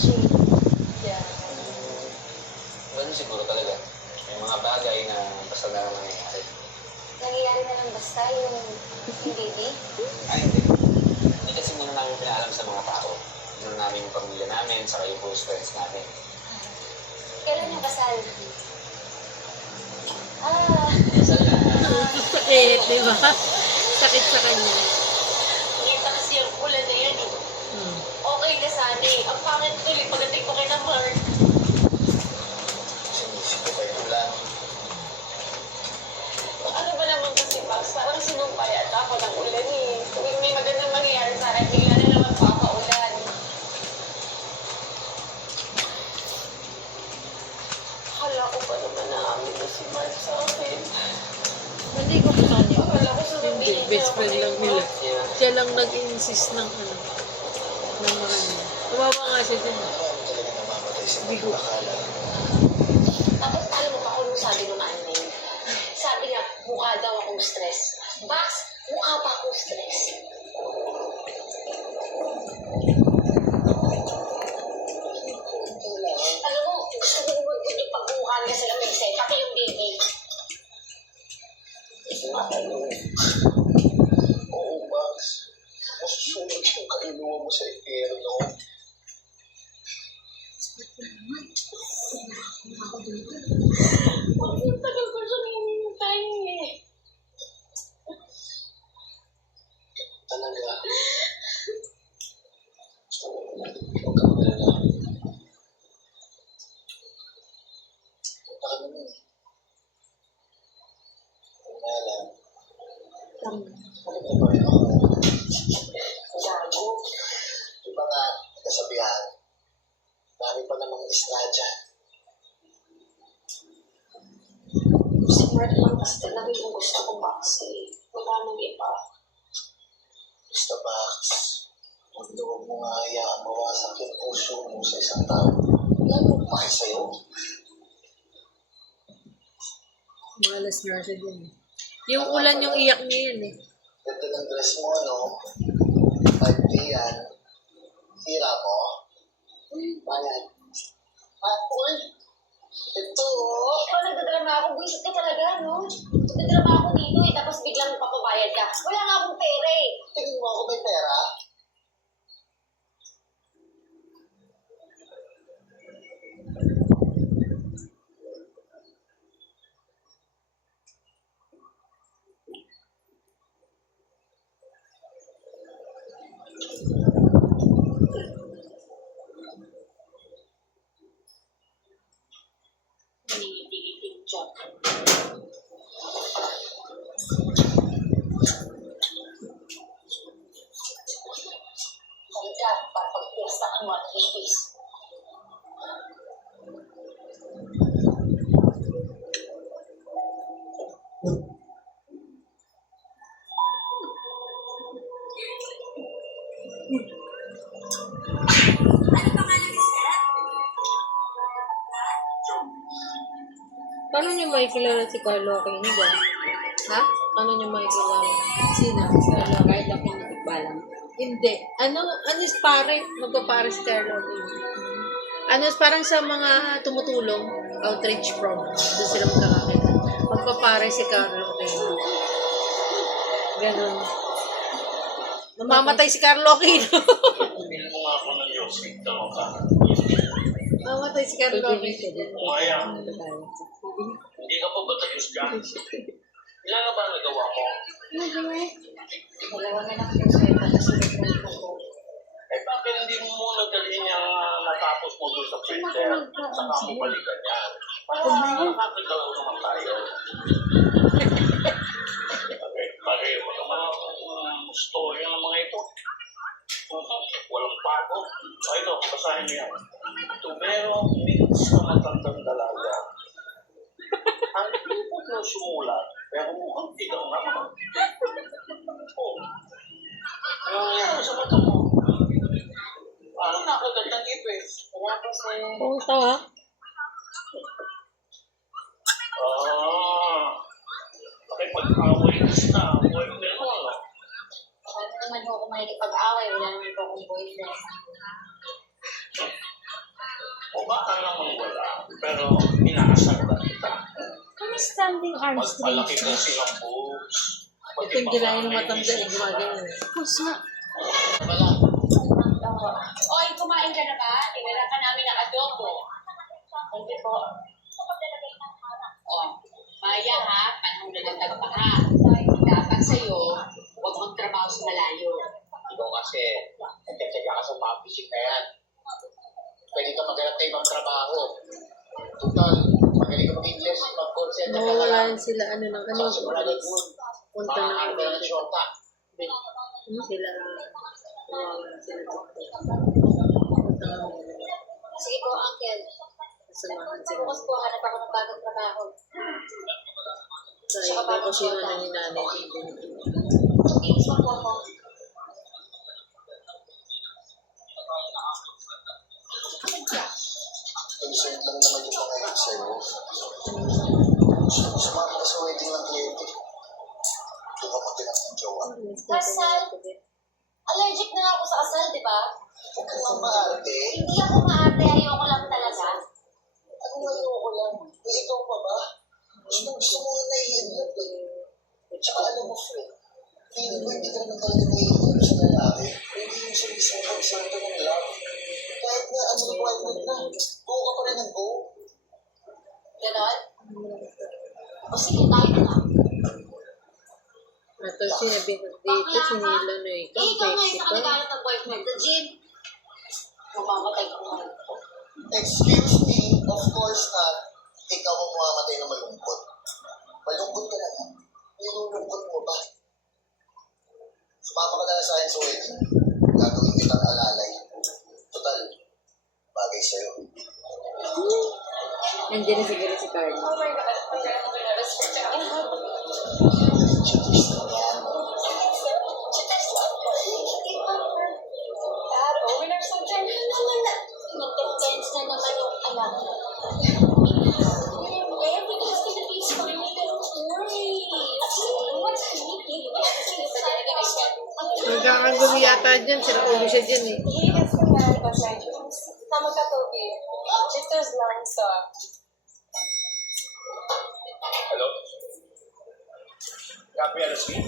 Jay. Yeah. Ganun siguro talaga. May mga bagay na basta na lang nangyayari. Nangyayari na lang basta yung baby? Ay, hindi. Hindi kasi muna namin pinaalam sa mga tao. Muna namin yung pamilya namin, saka yung close friends namin. Kailan yung kasal? Minsan na, Sakit, di ba? Sakit sa kanya. Kita kasi yung ulan na yan eh. Okay na sana eh. Ang pangit tuloy pagdating ko kay na Mark. sinisip ko kayo ulan. Ano ba naman kasi, Max? Parang sinumpay at ako ng ulan eh. Kung may magandang mangyayari sa akin, bigla na naman papaulan. Akala ko pa naman naamin na si Mark sa akin. Hindi ko pa kanya. Akala ko Hindi, sasabihin niya best ako friend na lang yung nila. Mark niya. Siya lang nag-insist ng ano. Ng marami. Tumawa nga siya dyan. Marami talaga namamatay sa Bigo. pagkakala. Tapos alam mo pa kung sabi ng anime? Sabi niya, mukha daw akong stress. Max, mukha pa akong stress. Alam mo, gusto ko umagod yung pagmukhaan ka sila may say, pati yung baby. Oo, Max. Masusunod yung kailuwa mo sa impyerno. Ang tagal ko siya hinihintay eh. Talaga. Huwag kang malala. Punta ka naman eh. Kaya lang, ano ba rin ako? Gago. Di ba nga, nagkasabihan, dami pa namang isla dyan. Si Mark lang kasi talaga yung gusto kong Max eh. Wala nang iba. Basta Max, huwag mo nga hayaan mawasak yung puso mo sa isang tao. Lalo pa kayo sa'yo. Malas nga siya dyan. Yung ulan yung iyak niya yan eh. Ganda ng dress mo, ano? 5K yan. Hira mo? Bayan. Uy! Ito, oh. Ikaw nagdadrama ako, buwisit ka talaga, no? Nagdadrama ako dito eh, tapos biglang papabayad ka. Wala nga akong pera eh. Tingin mo ako may pera? Nilitigit job. Kaya dyan, papagpiyas na ang mga hippies. Paano niyo makikilala si Carlo Aquino dyan? Ha? Paano niyo makikilala? Sino? Carlo Aquino. Kahit ako nagbalang. Hindi. Ano is pare? Magpapare si Carlo Aquino. Ano is parang sa mga tumutulong, outreach program. Doon sila magkakakita. Magpapare si Carlo Aquino. Ganon. Namamatay si Carlo Aquino. Tingin mo nga ako ng Yossi. Tama ka. Namamatay si Carlo Pwede Aquino. din. Maya, Babae. hindi ka pa ba tapos dyan? Ilan na ba nagawa mo? Dalawa na lang po sa'yo kasi nagpapalito ko. Eh bakit hindi mo muna dalhin yung natapos mo doon sa printer? Saka mo balikan yan. Para nakakagalaw naman tayo. Pareho mo naman ang storya ng mga ito. Walang bago. O ito, basahin niyo yan. Tumerong mix sa matandang dalaga. Ang lupot ng sumulat, pero mukhang tigaw naman. Oh. Ano nangyari sa mata mo? Ano nakagat ng ipis? Wala kasi... Oo, tawa. Pakipag-away na, boyfriend mo, ano? Paano naman ako makikipag-away? Wala naman po akong boyfriend. O baka naman wala, pero inaasardan kita. Kami standing arms Malaki race. kasi ang boobs. Ito yung ginahin ng matanda, eh, gumagano. Tapos nga, Oy, kumain ka na ba? Tinira ka namin ng adobo. Hindi po. Oh, Maya ha, panahon na nagtagpa ka. Dapat sa'yo, huwag magtrabaho sa malayo. Ikaw kasi, nagkatsaga ka sa publishing na yan. Pwede ka maghanap na ibang trabaho. Total, magaling ka mag-English, mag-consent ka na lang. Mawawalan sila, ano ng ano. Sa sigurado doon, Punta na makakaroon ka na ng shorta. sila. Mawawalan sila. Punta na Sige po, Uncle. kasamahan sila. Bukas po, hanap ako ng bagong trabaho. Sa iba kasi yung ano ni nanay. Inis mo po ako. Concerned lang naman yung mga ex sa'yo. Gusto mo sumama ka sa wedding ng kliyente. Doon ka magtinap ng jowa. Kasal? Allergic na ako sa kasal, di ba? Huwag ka lang maarte. Hindi ako maarte, ayoko lang talaga. Ano nga ayoko lang? Eh, ikaw pa ba? Gusto mo nga nai-inlove eh. Tsaka alam mo, Fred, feeling ko hindi ka naman talaga nai-inlove sa lalaki. Hindi yung sa mismo konsento ng love. Kahit na ano requirement na, go ka pa rin ng go. Ganon? O sige, tayo na lang. Ito sinabi ko dito, sinila na ikaw. Eh, ikaw nga Sexy yung pa. nakagalap ng boyfriend ko, Jin. Mamamatay ko nga. Excuse me, of course not. Ikaw ang mamamatay na malungkot. Malungkot ka na nga. Nilulungkot mo ba? Sumama ka na lang sa akin sa wedding. Gagawin kitang alalay. Total, bagay sa'yo. Nandiyan na siguro si Carlo. Oh my God, ang ganda ko na respect ka. Cheaters na yan. Pero, winner sa dyan. Naman na. Nag-intense na naman yung alam. Everything's gonna be fine. Don't worry. What's happening? Magkakagumi yata dyan. Sila ulo siya dyan eh. Tama ka, Toby. Jitters lang sa... Hello? Gabriela Smith?